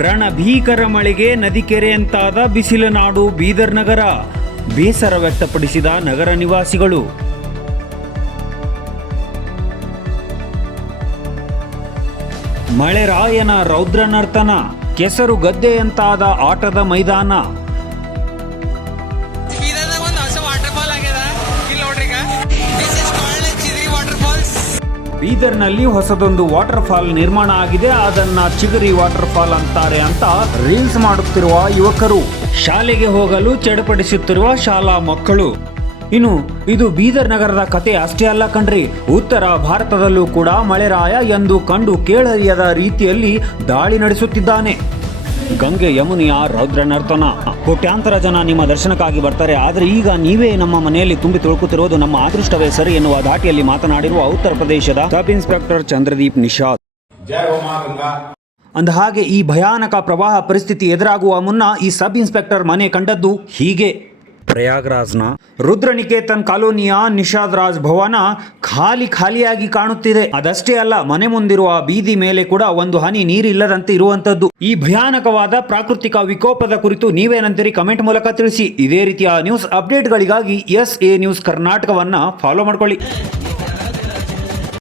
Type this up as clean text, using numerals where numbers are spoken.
ರಣಭೀಕರ ಮಳೆಗೆ ನದಿ ಕೆರೆಯಂತಾದ ಬಿಸಿಲ ನಾಡು ಬೀದರ್ ನಗರ. ಬೇಸರ ವ್ಯಕ್ತಪಡಿಸಿದ ನಗರ ನಿವಾಸಿಗಳು. ಮಳೆರಾಯನ ರೌದ್ರ ನರ್ತನ, ಕೆಸರು ಗದ್ದೆಯಂತಾದ ಆಟದ ಮೈದಾನ. ಬೀದರ್ನಲ್ಲಿ ಹೊಸದೊಂದು ವಾಟರ್ ಫಾಲ್ ನಿರ್ಮಾಣ ಆಗಿದೆ. ಅದನ್ನ ಚಿಗರಿ ವಾಟರ್ ಫಾಲ್ ಅಂತಾರೆ ಅಂತ ರೀಲ್ಸ್ ಮಾಡುತ್ತಿರುವ ಯುವಕರು, ಶಾಲೆಗೆ ಹೋಗಲು ಚಡಪಡಿಸುತ್ತಿರುವ ಶಾಲಾ ಮಕ್ಕಳು. ಇನ್ನು ಇದು ಬೀದರ್ ನಗರದ ಕತೆ ಅಷ್ಟೇ ಅಲ್ಲ ಕಣ್ರಿ, ಉತ್ತರ ಭಾರತದಲ್ಲೂ ಕೂಡ ಮಳೆರಾಯ ಎಂದು ಕಂಡು ಕೇಳರಿಯದ ರೀತಿಯಲ್ಲಿ ದಾಳಿ ನಡೆಸುತ್ತಿದ್ದಾನೆ. ಗಂಗೆ ಯಮುನೆಯ ರೌದ್ರ ನರ್ತನ. ಕೋಟ್ಯಾಂತರ ಜನ ನಿಮ್ಮ ದರ್ಶನಕ್ಕಾಗಿ ಬರ್ತಾರೆ, ಆದರೆ ಈಗ ನೀವೇ ನಮ್ಮ ಮನೆಯಲ್ಲಿ ತುಂಬಿ ತುಳುಕುತ್ತಿರುವುದು ನಮ್ಮ ಅದೃಷ್ಟವೇ ಸರಿ ಎನ್ನುವ ಧಾಟಿಯಲ್ಲಿ ಮಾತನಾಡಿರುವ ಉತ್ತರ ಪ್ರದೇಶದ ಸಬ್ ಇನ್ಸ್ಪೆಕ್ಟರ್ ಚಂದ್ರದೀಪ್ ನಿಷಾದ್. ಅಂದಹಾಗೆ ಈ ಭಯಾನಕ ಪ್ರವಾಹ ಪರಿಸ್ಥಿತಿ ಎದುರಾಗುವ ಮುನ್ನ ಈ ಸಬ್ ಇನ್ಸ್ಪೆಕ್ಟರ್ ಮನೆ ಕಂಡದ್ದು ಹೀಗೆ. ಪ್ರಯಾಗ್ರಾಜ್ನ ರುದ್ರನಿಕೇತನ್ ಕಾಲೋನಿಯ ನಿಷಾದ್ ರಾಜ್ ಭವನ ಖಾಲಿಯಾಗಿ ಕಾಣುತ್ತಿದೆ. ಅದಷ್ಟೇ ಅಲ್ಲ, ಮನೆ ಮುಂದಿರುವ ಬೀದಿ ಮೇಲೆ ಕೂಡ ಒಂದು ಹನಿ ನೀರಿಲ್ಲದಂತೆ ಇರುವಂತದ್ದು. ಈ ಭಯಾನಕವಾದ ಪ್ರಾಕೃತಿಕ ವಿಕೋಪದ ಕುರಿತು ನೀವೇನಂತೀರಿ? ಕಮೆಂಟ್ ಮೂಲಕ ತಿಳಿಸಿ. ಇದೇ ರೀತಿಯ ನ್ಯೂಸ್ ಅಪ್ಡೇಟ್ಗಳಿಗಾಗಿ SA ನ್ಯೂಸ್ ಕರ್ನಾಟಕವನ್ನ ಫಾಲೋ ಮಾಡ್ಕೊಳ್ಳಿ.